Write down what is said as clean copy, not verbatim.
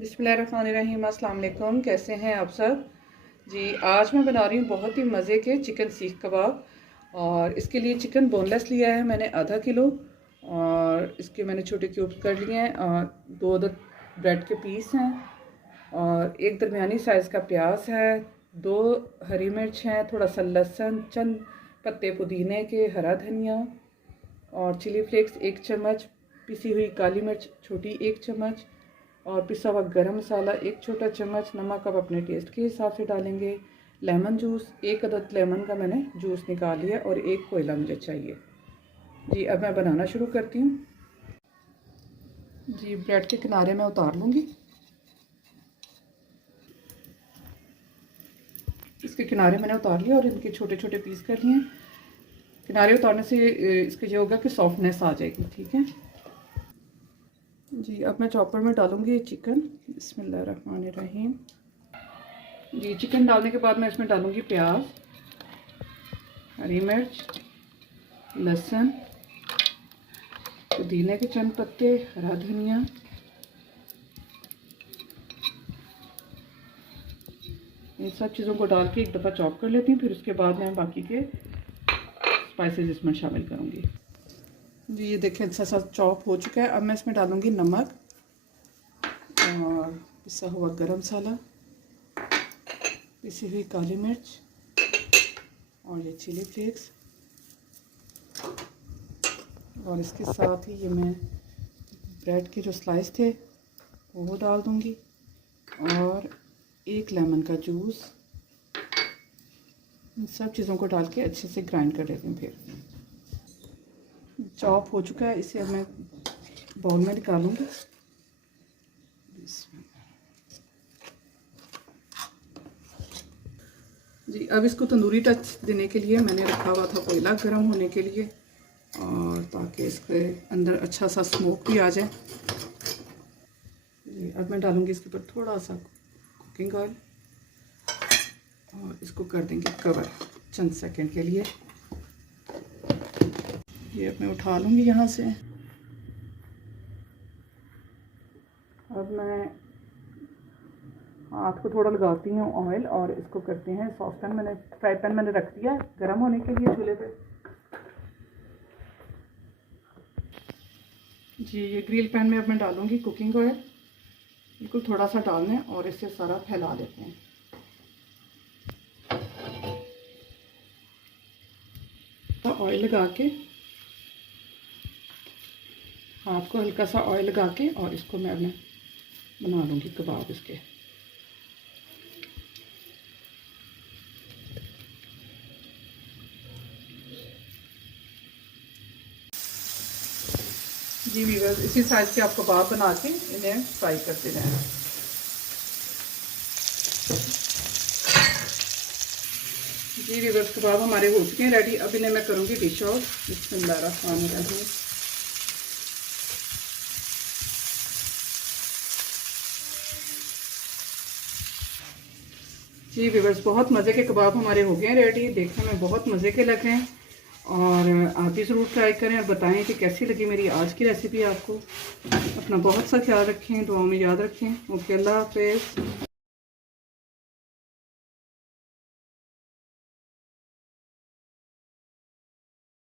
बिस्मिल्लाहिर्रहमानिर्रहीम। अस्सलाम वालेकुम। कैसे हैं आप सब जी। आज मैं बना रही हूँ बहुत ही मज़े के चिकन सीख कबाब। और इसके लिए चिकन बोनलेस लिया है मैंने आधा किलो, और इसके मैंने छोटे क्यूब्स कर लिए हैं, और 2 अदद ब्रेड के पीस हैं, और एक दरमियानी साइज़ का प्याज है, 2 हरी मिर्च हैं, थोड़ा सा लहसुन, चंद पत्ते पुदीने के, हरा धनिया और चिली फ्लेक्स 1 चम्मच, पिसी हुई काली मिर्च छोटी 1 चम्मच, और पिसा हुआ गरम मसाला 1 छोटा चम्मच। नमक आप अपने टेस्ट के हिसाब से डालेंगे। लेमन जूस 1 अदद लेमन का मैंने जूस निकाल लिया, और 1 कोयला मुझे चाहिए जी। अब मैं बनाना शुरू करती हूँ जी। ब्रेड के किनारे मैं उतार लूँगी, इसके किनारे मैंने उतार लिया और इनके छोटे छोटे पीस कर लिए। किनारे उतारने से इसके ये होगा कि सॉफ्टनेस आ जाएगी, ठीक है जी। अब मैं चॉपर में डालूँगी चिकन। बिस्मिल्लाहिर्रहमानिर्रहीम जी। चिकन डालने के बाद मैं इसमें डालूँगी प्याज, हरी मिर्च, लहसुन, पुदीने के चंद पत्ते, हरा धनिया, इन सब चीज़ों को डाल के एक दफ़ा चॉप कर लेती हूँ। फिर उसके बाद मैं बाकी के स्पाइसेस इसमें शामिल करूँगी जी। ये देखें अच्छा सा चॉप हो चुका है। अब मैं इसमें डालूँगी नमक और पिसा हुआ गरम मसाला, पिसी हुई काली मिर्च, और ये चिली फ्लेक्स, और इसके साथ ही ये मैं ब्रेड के जो स्लाइस थे वो डाल दूँगी, और 1 लेमन का जूस। इन सब चीज़ों को डाल के अच्छे से ग्राइंड कर लेती हूँ। फिर चॉप हो चुका है, इसे अब मैं बाउल में निकालूँगी जी। अब इसको तंदूरी टच देने के लिए मैंने रखा हुआ था कोयला गर्म होने के लिए, और ताकि इसके अंदर अच्छा सा स्मोक भी आ जाए जी। अब मैं डालूँगी इसके ऊपर थोड़ा सा कुकिंग ऑयल, और इसको कर देंगे कवर चंद सेकंड के लिए। ये अब मैं उठा लूँगी यहाँ से। अब मैं हाथ को थोड़ा लगाती हूँ ऑयल, और इसको करते हैं सॉफ्टन। मैंने फ्राई पैन मैंने रख दिया है गर्म होने के लिए चूल्हे पे जी। ये ग्रिल पैन में अब मैं डालूँगी कुकिंग ऑयल, बिल्कुल थोड़ा सा डालना है, और इससे सारा फैला देते हैं। तो ऑयल लगा के, हाथ को हल्का सा ऑयल लगा के, और इसको मैं बना लूँगी कबाब इसके जी। वीवर्स, इसी साइज़ के आप कबाब बना के इन्हें फ्राई करते रहें जी। वीवर्स, कबाब हमारे हो चुके हैं रेडी। अब इन्हें मैं करूँगी डिश आउट। बिस्मिल्लाहिर्रहमानिर्रहीम जी। वीवर्स, बहुत मज़े के कबाब हमारे हो गए हैं रेडी। देखने में बहुत मज़े के लगे हैं, और आप भी ज़रूर ट्राई करें और बताएं कि कैसी लगी मेरी आज की रेसिपी आपको। अपना बहुत सा ख्याल रखें, दुआओं में याद रखें। ओके, अल्लाह हाफ़िज़।